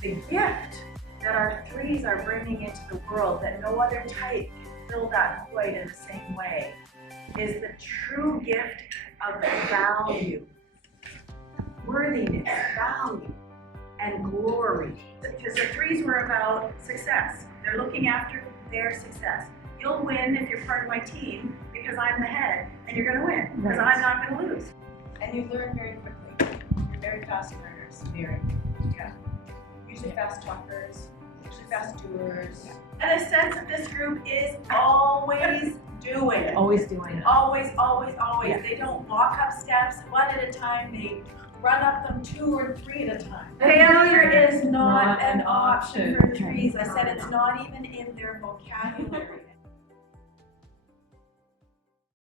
The gift that our threes are bringing into the world that no other type can fill that void in the same way is the true gift of value, worthiness, value, and glory. Because the threes were about success. They're looking after their success. You'll win if you're part of my team because I'm the head, and you're going to win because I'm not going to lose. And you learn very quickly. You're very fast learners. Very. Yeah. Usually fast talkers, usually fast doers. And the sense of this group is always doing. Always doing it. Always, always, always. Yeah. They don't walk up steps one at a time. They run up them 2 or 3 at a time. Failure is not an option for threes. I said it's not even in their vocabulary.